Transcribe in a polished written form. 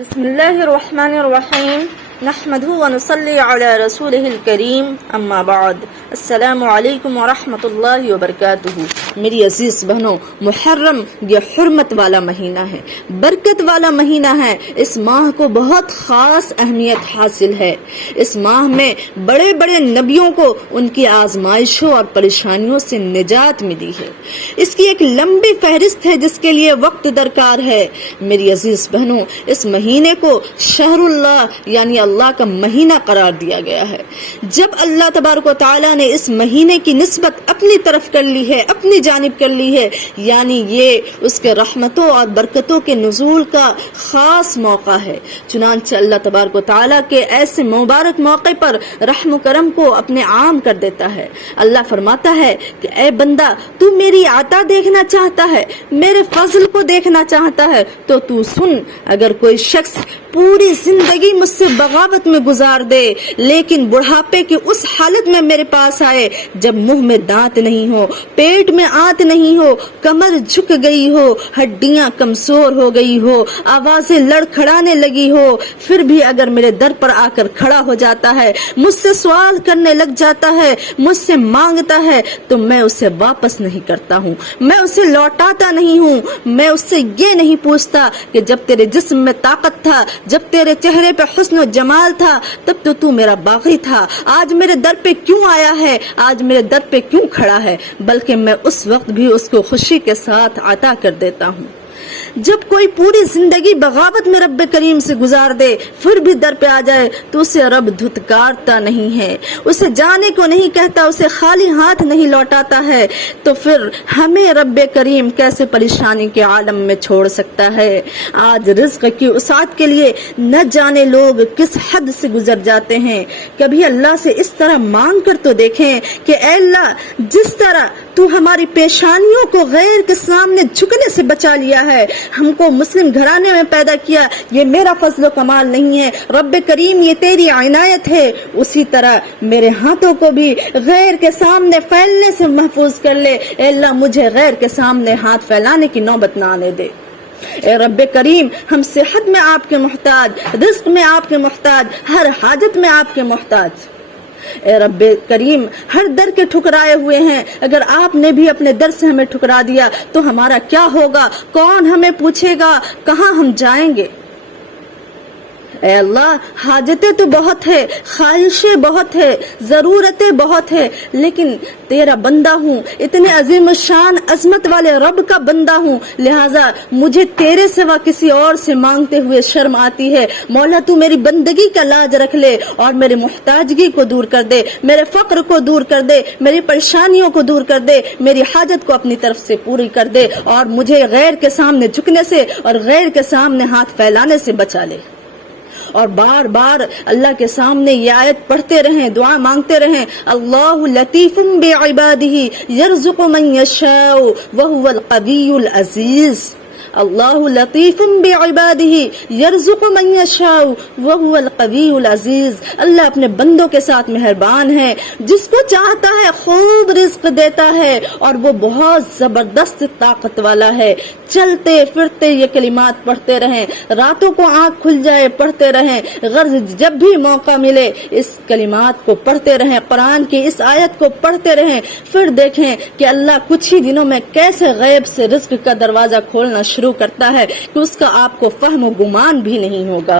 بسم الله الرحمن الرحیم نحمده ونصلی علی رسوله الکریم اما بعد السلام علیکم ورحمۃ اللہ وبرکاتہ۔ میری عزیز بہنوں، محرم یہ حرمت والا مہینہ ہے، برکت والا مہینہ ہے۔ اس ماہ کو بہت خاص اہمیت حاصل ہے۔ اس ماہ میں بڑے بڑے نبیوں کو ان کی آزمائشوں اور پریشانیوں سے نجات ملی ہے۔ اس کی ایک لمبی فہرست ہے جس کے لیے وقت درکار ہے۔ میری عزیز بہنوں، اس مہینے کو شہر اللہ یعنی اللہ کا مہینہ قرار دیا گیا ہے۔ جب اللہ تبارک و تعالی نے اس مہینے کی نسبت اپنی طرف کر لی ہے، اپنی جانب کر لی ہے، یعنی یہ اس کے رحمتوں اور برکتوں کے نزول کا خاص موقع ہے۔ چنانچہ اللہ تبارک و تعالی کے ایسے مبارک موقع پر رحم و کرم کو اپنے عام کر دیتا ہے۔ اللہ فرماتا ہے کہ اے بندہ، تو میری عطا دیکھنا چاہتا ہے، میرے فضل کو دیکھنا چاہتا ہے تو تو سن، اگر کوئی شخص پوری زندگی مجھ سے بغاوت میں گزار دے لیکن بڑھاپے کی اس حالت میں میرے پاس آئے جب منہ میں دانت نہیں ہو، پیٹ میں آنت نہیں ہو، کمر جھک گئی ہو، ہڈیاں کمزور ہو گئی ہو، آوازیں لڑکھڑانے لگی ہو، پھر بھی اگر میرے در پر آ کر کھڑا ہو جاتا ہے، مجھ سے سوال کرنے لگ جاتا ہے، مجھ سے مانگتا ہے تو میں اسے واپس نہیں کرتا ہوں، میں اسے لوٹاتا نہیں ہوں۔ میں اس سے یہ نہیں پوچھتا کہ جب تیرے جسم میں طاقت تھا، جب تیرے چہرے پہ حسن و جمال تھا، تب تو میرا باغی تھا، آج میرے در پہ کیوں آیا ہے، آج میرے در پہ کیوں کھڑا ہے، بلکہ میں اس وقت بھی اس کو خوشی کے ساتھ عطا کر دیتا ہوں۔ جب کوئی پوری زندگی بغاوت میں رب کریم سے گزار دے پھر بھی در پہ آ جائے تو اسے رب دھتکارتا نہیں ہے، اسے جانے کو نہیں کہتا، اسے خالی ہاتھ نہیں لوٹاتا ہے، تو پھر ہمیں رب کریم کیسے پریشانی کے عالم میں چھوڑ سکتا ہے۔ آج رزق کی وسعت کے لیے نہ جانے لوگ کس حد سے گزر جاتے ہیں۔ کبھی اللہ سے اس طرح مانگ کر تو دیکھیں کہ اے اللہ، جس طرح تو ہماری پیشانیوں کو غیر کے سامنے جھکنے سے بچا لیا ہے، ہم کو مسلم گھرانے میں پیدا کیا، یہ میرا فضل و کمال نہیں ہے، رب کریم یہ تیری عنایت ہے، اسی طرح میرے ہاتھوں کو بھی غیر کے سامنے پھیلنے سے محفوظ کر لے۔ اے اللہ، مجھے غیر کے سامنے ہاتھ پھیلانے کی نوبت نہ آنے دے۔ اے رب کریم، ہم صحت میں آپ کے محتاج، رزق میں آپ کے محتاج، ہر حاجت میں آپ کے محتاج۔ اے رب کریم، ہر در کے ٹھکرائے ہوئے ہیں، اگر آپ نے بھی اپنے در سے ہمیں ٹھکرا دیا تو ہمارا کیا ہوگا؟ کون ہمیں پوچھے گا؟ کہاں ہم جائیں گے؟ اے اللہ، حاجتیں تو بہت ہے، خواہشیں بہت ہے، ضرورتیں بہت ہے، لیکن تیرا بندہ ہوں، اتنے عظیم الشان عظمت والے رب کا بندہ ہوں، لہٰذا مجھے تیرے سوا کسی اور سے مانگتے ہوئے شرم آتی ہے۔ مولا، تو میری بندگی کا لاج رکھ لے اور میرے محتاجگی کو دور کر دے، میرے فقر کو دور کر دے، میری پریشانیوں کو دور کر دے، میری حاجت کو اپنی طرف سے پوری کر دے اور مجھے غیر کے سامنے جھکنے سے اور غیر کے سامنے ہاتھ پھیلانے سے بچا لے۔ اور بار بار اللہ کے سامنے یہ آیت پڑھتے رہیں، دعا مانگتے رہیں، اللہ لطیف بعبادہ یرزق من یشاء وہو القوی العزیز۔ اللہ لطیف بعبادہ یرزق من یشاء وہو القوی العزیز۔ اللہ اپنے بندوں کے ساتھ مہربان ہے، جس کو چاہتا ہے خوب رزق دیتا ہے اور وہ بہت زبردست طاقت والا ہے۔ چلتے پھرتے یہ کلمات پڑھتے رہیں، راتوں کو آنکھ کھل جائے پڑھتے رہیں، غرض جب بھی موقع ملے اس کلمات کو پڑھتے رہیں، قرآن کی اس آیت کو پڑھتے رہیں، پھر دیکھیں کہ اللہ کچھ ہی دنوں میں کیسے غیب سے رزق کا دروازہ کھولنا شروع کرتا ہے کہ اس کا آپ کو فہم و گمان بھی نہیں ہوگا۔